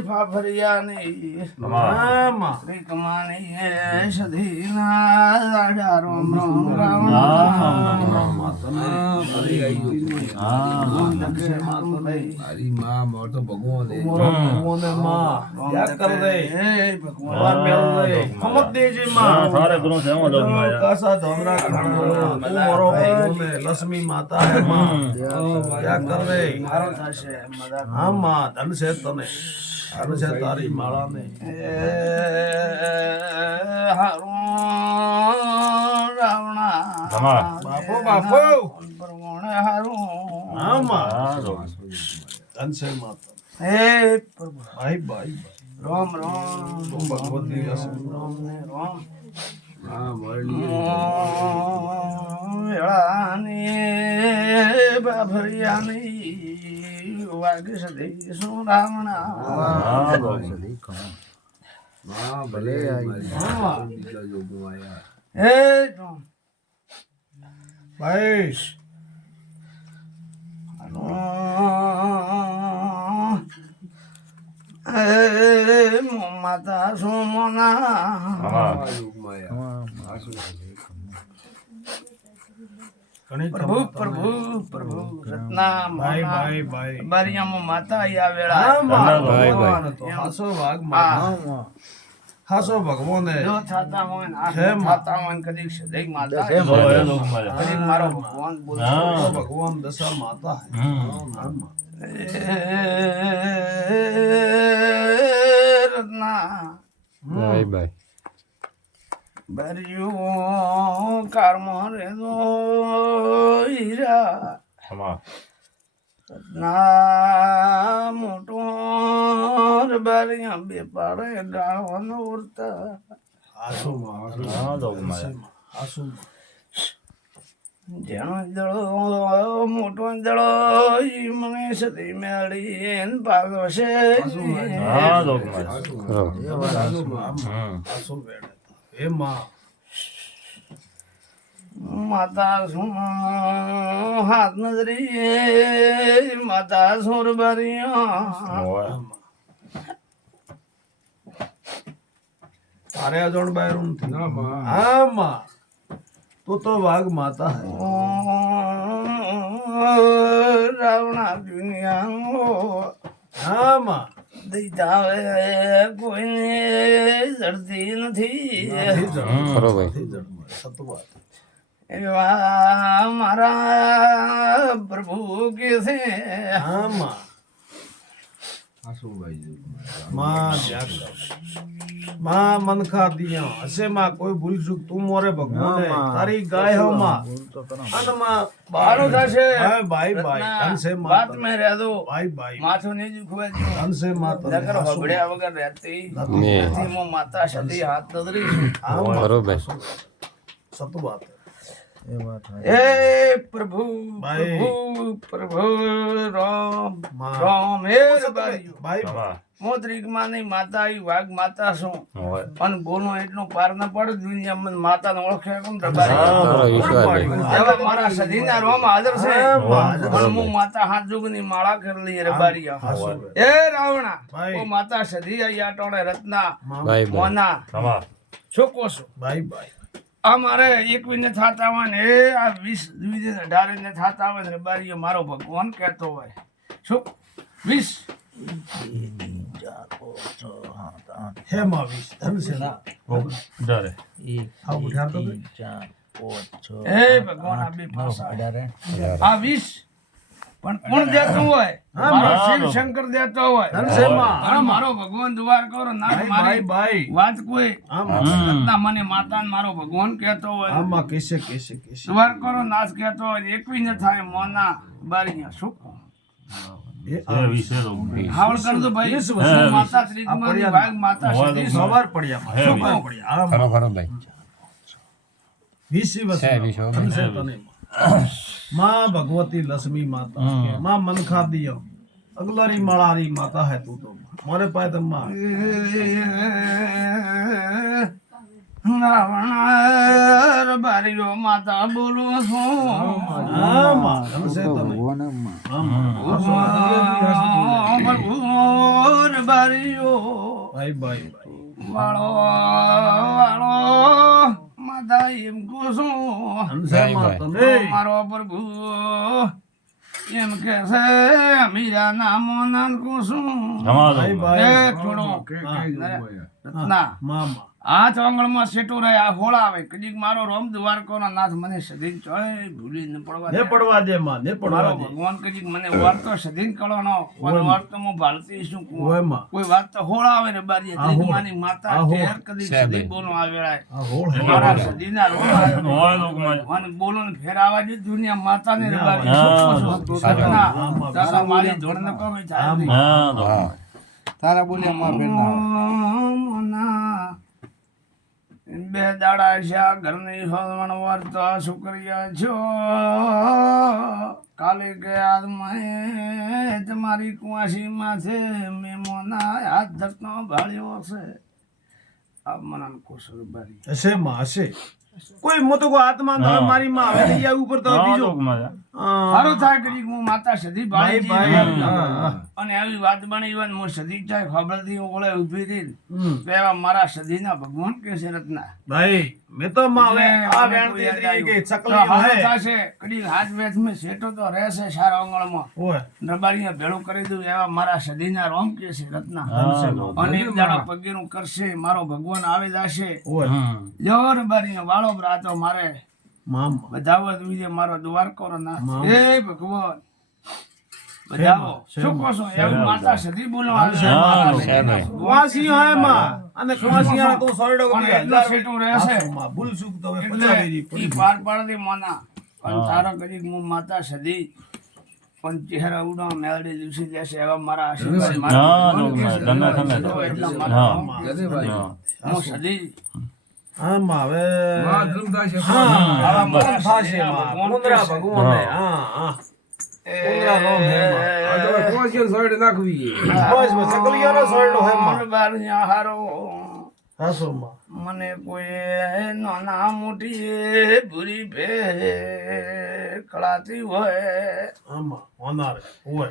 ફાફરિયાની શ્રી કમાની એ સધીના રોમ રોમ રામ મારી માં મોર તો ભગવાન એ. ભગવાને માં યાદ કર દે વાર મેલ દે સમજ દેજે માં સારે ગુરુ છે એમાં દોગમાં કાસા ધોમરા ખાના તું મોરો ભગવાને લક્ષ્મી માતા માં ધન છે તને. છે તારી માળાને. હારું રાવણા. બાપો બાપો. પ્રમાણે હારું. હા માં હા દોગ ધન છે માતા. હે પ્રભુ. ભાઈ ભાઈ રામ રામ. તું ભગવતી રામ ને રામ. વેળાની બાભરિયાની. વાગે સદી શું રાવણા હા ભલે મારી માં બીજા જોગો આયા હે. ભાઈ માતા સોમના પ્રભુ પ્રભુ પ્રભુ રત્ના ભાઈ ભાઈ ભાઈ બારિયામાં માતા આયા હા વેળા માં ભાઈ, તો હાસો વાઘમાં હાસો ભગવાને જો થાતા હોય આ હે માં. થાતા હોય ને કદીક માતા માં કદીક મારો ભગવાન બોલતો ભગવાન દશા માતા હે હમ હા માં. રત્ના ભાઈ બાય બરિયું કારમાં રેદો હીરા. ના મોટો બરિયા બે પાડે ગાવાનો ઉડતા. જેનો દળો મોટો દળો મને સતી મેળી એન પાગો છે. હા માં. માતા શું હાથ નજરી માતા સુર ભરિયા તારે અજોડ બાયરું નથી ના માં. હા માં. તો તો વાઘ માતા. હે રાવણા દુનિયા હા માં. દીધાવે કોઈને. જડતી નથી એવા મારા પ્રભુ કે છે હા માં. હાસુ ભાઈ જોગમાં માં ત્યાગ કર. માં. મન ખા દિયા હશે માં કોઈ ભૂલ ચૂક તું મોરે ભગવાને તારી ગાય હો માં અને માં બારું થશે ભાઈ ભાઈ ભાઈ ધન છે વાત. મેં રહેતો ભાઈ ભાઈ માથું નહીં દુખવે ધન છે માતા નકર હબડ્યા વગર રહેતી ને નથી મો માતા સતી હાથ નદરી ખરો ભાઈ સતવાત એ પ્રભુ પ્રભુ પ્રભુ રામ રામ. હે રબારીઓ ભાઈ હા મોદ્રિક માની માતા આવી વાઘ માતા શું? પણ બોલો એટલું પાર ન પડે માતા માતાને ઓળખે કોણ રબારી મારા સદીના રોમ હાજર છે. પણ હું માતા હાથ જોગની માળા કરેલી રબારી એ રાવણા હું ઓ માતા સધી આઈ આટોણે રત્ના મોના. છોકો છો? ભાઈ ભાઈ આ મારે એકવીસ ને થતા હોય ને એ આ વીસ વીસ ને અઢાર ને થતા હોય ને બારીઓ મારો ભગવાન કહેતો હોય. શું? વીસ. હે ભગવાન આ બે આ વીસ. પણ કોણ દેતું હોય? શિવ શંકર દેતો હોય. મારો ભગવાન દ્વાર કરો ના મારી ભાઈ વાત કોઈ હા માં રત્ના મને માતા મારો ભગવાન કહેતો હોય. આમાં કેસે કેસે કેસે દ્વાર કરો નાશ કહેતો હોય. એકવી ને થાય મોના બારીયા શું. સવાર પડ્યા માં. ભગવતી લક્ષ્મી માતા માં મનખા અગલરી અગલારી માળારી માતા હે તું તો મારે પાય તો માં રાવણ બારીઓ માતા બોલું છું દરિયો ભાઈ ભાઈ ભાઈ વાળો વાળો માતા એમ કુસુમ મારો પ્રભુ? એમ કે છે મીરા નામો નાન કુસુમ જમા ભાઈ. ભાઈ થોડો ના. મામા. આ ચોંગળમાં સેટો રહે આ હોળા આવે. કદીક મારો રોમ દ્વારકોના નાથ મને સદીન ચોય ભૂલી ન પડવા ને પડવા દે માં ને પડવા દે. ભગવાન કદીક મને વાર્તો સદીન કળવાનો પણ વાર્તો હું ભારતી શું? ઓયમાં. કોઈ વાત તો હોળા આવે ને બારી આ માની માતા ઠેર હોળ. ઝેર કદી સદી બોલો આવેળાય આ હોળ હે. મારા સદીના રોમ આવે. હોય લોકમાં મને બોલો ને ફેરાવા દે દુનિયા માતાને ને બારી. આમાં દાદા મારી ધોળ ન કરો, જાય હા તારા બોલ્યા માં બેના બે દાડા છે આ ઘરની હલવણ વર્તા શુક્રિયા છો. કાલે ગયા મેં તમારી કુવાસી માથે મેમોના હાથ ધકનો ભાળ્યો છે આ મનાન કુશળ બારી. હશે માં, હશે. કોઈ મોટો કો આત્મા તો મારી માં હવે થઈ ઉપર તો બીજો. લોકમાં થાય કરી હું માતા સધી ભાઈ હા, હા. અને આવી વાત બની વાત હું સધી થાય ખબરથી ઓળે ઊભી રહી. હમ. તો એવા મારા સધીના ભગવાન કે છે રત્ના? ભાઈ મે તો માં હવે આ યાદ દીધી કે ચકલી હવે થાશે કડી હાથ વેથ મે સેટો તો રહેશે સારા આંગણમાં ઓય. રબારીને ભેળું કરી દઉં એવા મારા સધીના રોમ કે છે રત્ના. અને એક દાડા પગે નું કરશે મારો ભગવાન આવે જાશે. ઓય. હમ લ્યો રબારીને વાળો મારે મામા. બધાવો વિજે મારો દ્વારકો મામ. હે ભગવાન. બધાવો. શું કહો છો? એવું માતા સદી બોલવા આવે. છે હા, માં અને કુવાસી આ તો સોરડો કરી એટલો સેટું રહેશે માં ભૂલ સુખ તો પચાવી દી પડી. ઈ પાર દે મોના. પણ તારો કરી હું માતા સદી પણ ચહેરા ઉડા મેળડી દિવસે જશે એવા મારા આશીર્વાદ મારા. હા. હું સદી હા માં હવે હા મારા થશે માં ભગવાન હે. હા મને કોઈ નાના મોટી ભૂરી ભે કળાતી હોય. આમાં હોનાર હોય.